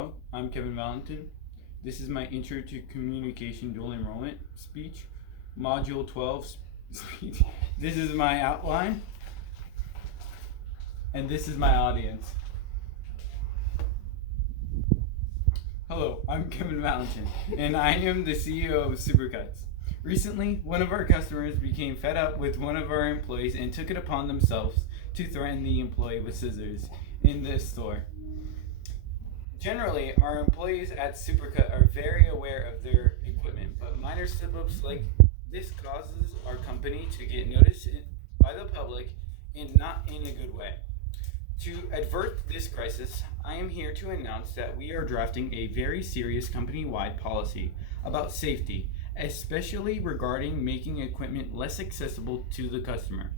I'm Kevin Valentin. This is my Intro to Communication Dual Enrollment speech, Module 12 speech. This is my outline, and this is my audience. Hello, I'm Kevin Valentin, and I am the CEO of Supercuts. Recently, one of our customers became fed up with one of our employees and took it upon themselves to threaten the employee with scissors in the store. Generally, our employees at Supercut are very aware of their equipment, but minor slip-ups like this causes our company to get noticed by the public and not in a good way. To avert this crisis, I am here to announce that we are drafting a very serious company-wide policy about safety, especially regarding making equipment less accessible to the customer.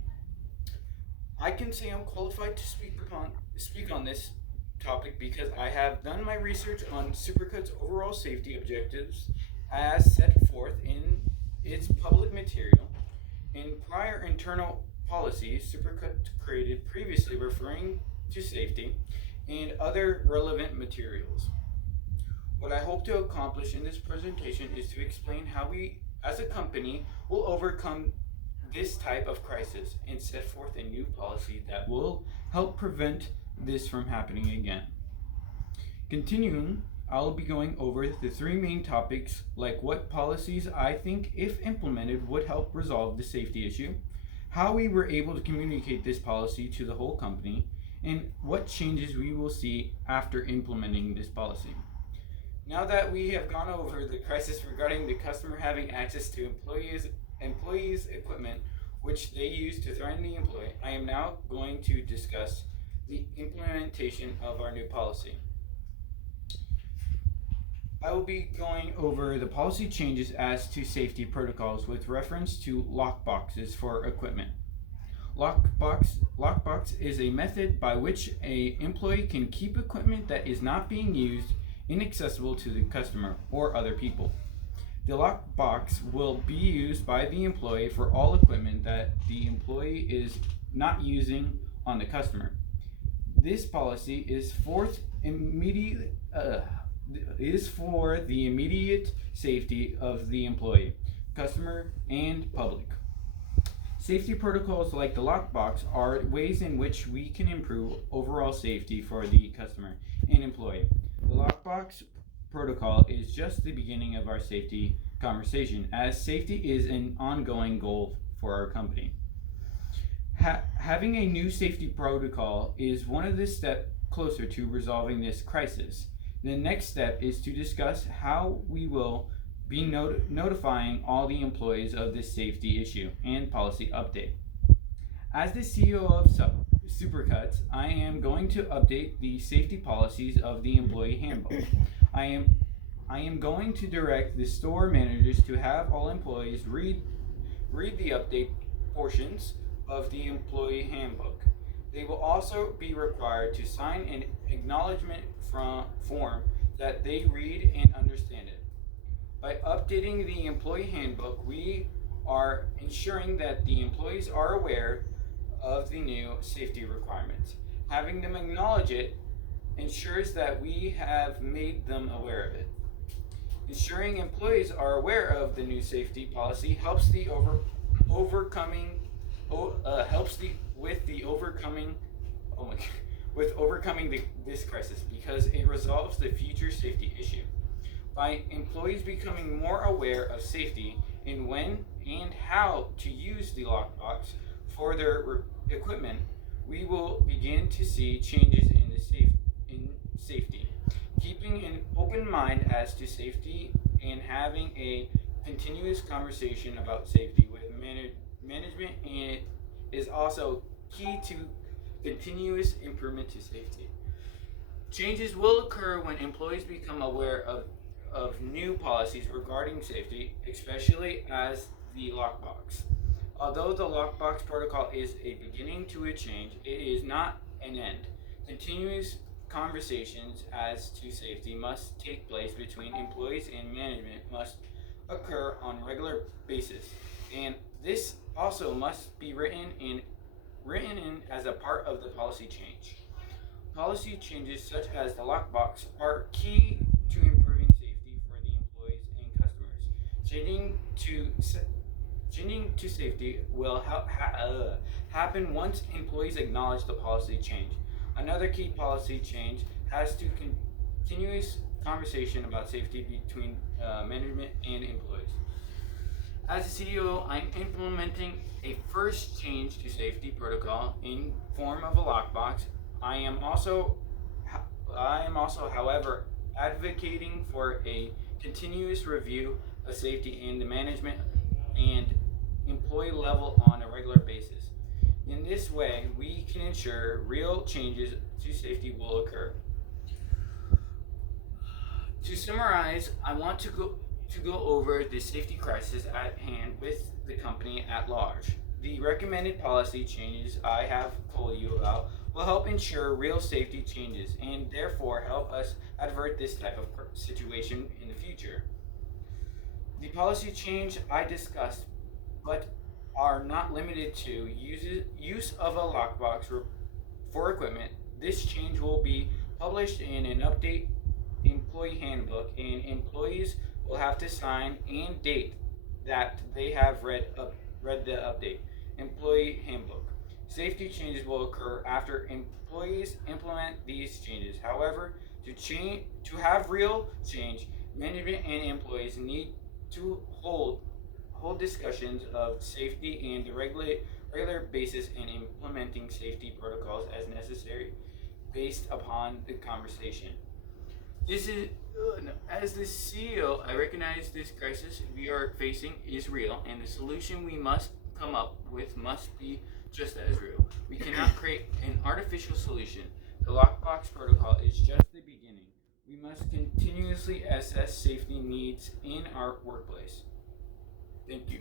I can say I'm qualified to speak on this topic because I have done my research on Supercut's overall safety objectives as set forth in its public material. In prior internal policies Supercut created previously referring to safety and other relevant materials. What I hope to accomplish in this presentation is to explain how we as a company will overcome this type of crisis and set forth a new policy that will help prevent this from happening again. Continuing, I'll be going over the three main topics like what policies I think, if implemented, would help resolve the safety issue, how we were able to communicate this policy to the whole company, and what changes we will see after implementing this policy. Now that we have gone over the crisis regarding the customer having access to employees' equipment which they use to threaten the employee, I am now going to discuss the implementation of our new policy. I will be going over the policy changes as to safety protocols with reference to lockboxes for equipment. Lockbox is a method by which an employee can keep equipment that is not being used inaccessible to the customer or other people. The lockbox will be used by the employee for all equipment that the employee is not using on the customer. This policy is for the immediate safety of the employee, customer, and public. Safety protocols like the lockbox are ways in which we can improve overall safety for the customer and employee. The lockbox protocol is just the beginning of our safety conversation, as safety is an ongoing goal for our company. Having a new safety protocol is one of the steps closer to resolving this crisis. The next step is to discuss how we will be notifying all the employees of this safety issue and policy update. As the CEO of Supercuts, I am going to update the safety policies of the employee handbook. I am going to direct the store managers to have all employees read the update portions of the employee handbook. They will also be required to sign an acknowledgement form that they read and understand it. By updating the employee handbook, we are ensuring that the employees are aware of the new safety requirements. Having them acknowledge it ensures that we have made them aware of it. Ensuring employees are aware of the new safety policy helps with overcoming this crisis because it resolves the future safety issue. By employees becoming more aware of safety and when and how to use the lockbox for their equipment, we will begin to see changes in safety. Keeping an open mind as to safety and having a continuous conversation about safety with management is also key to continuous improvement to safety. Changes will occur when employees become aware of new policies regarding safety, especially as the lockbox. Although the lockbox protocol is a beginning to a change, it is not an end. Continuous conversations as to safety must take place between employees and management must occur on a regular basis, and this also must be written in as a part of the policy change. Policy changes such as the lockbox are key to improving safety for the employees and customers. Changing to Changing to safety will happen once employees acknowledge the policy change. Another key policy change has to continuous conversation about safety between management and employees. As a CEO, I'm implementing a first change to safety protocol in form of a lockbox. I am also, however, advocating for a continuous review of safety in the management and employee level on a regular basis. In this way, we can ensure real changes to safety will occur. To summarize, I want to go over the safety crisis at hand with the company at large. The recommended policy changes I have told you about will help ensure real safety changes and therefore help us avert this type of situation in the future. The policy change I discussed, but are not limited to use of a lockbox for equipment. This change will be published in an update employee handbook, and employees will have to sign and date that they have read the update employee handbook. Safety changes will occur after employees implement these changes. However, to have real change, management and employees need to hold discussions of safety and the regular basis in implementing safety protocols as necessary based upon the conversation. This is As the CEO, I recognize this crisis we are facing is real, and the solution we must come up with must be just as real. We cannot create an artificial solution. The lockbox protocol is just the beginning. We must continuously assess safety needs in our workplace. Thank you.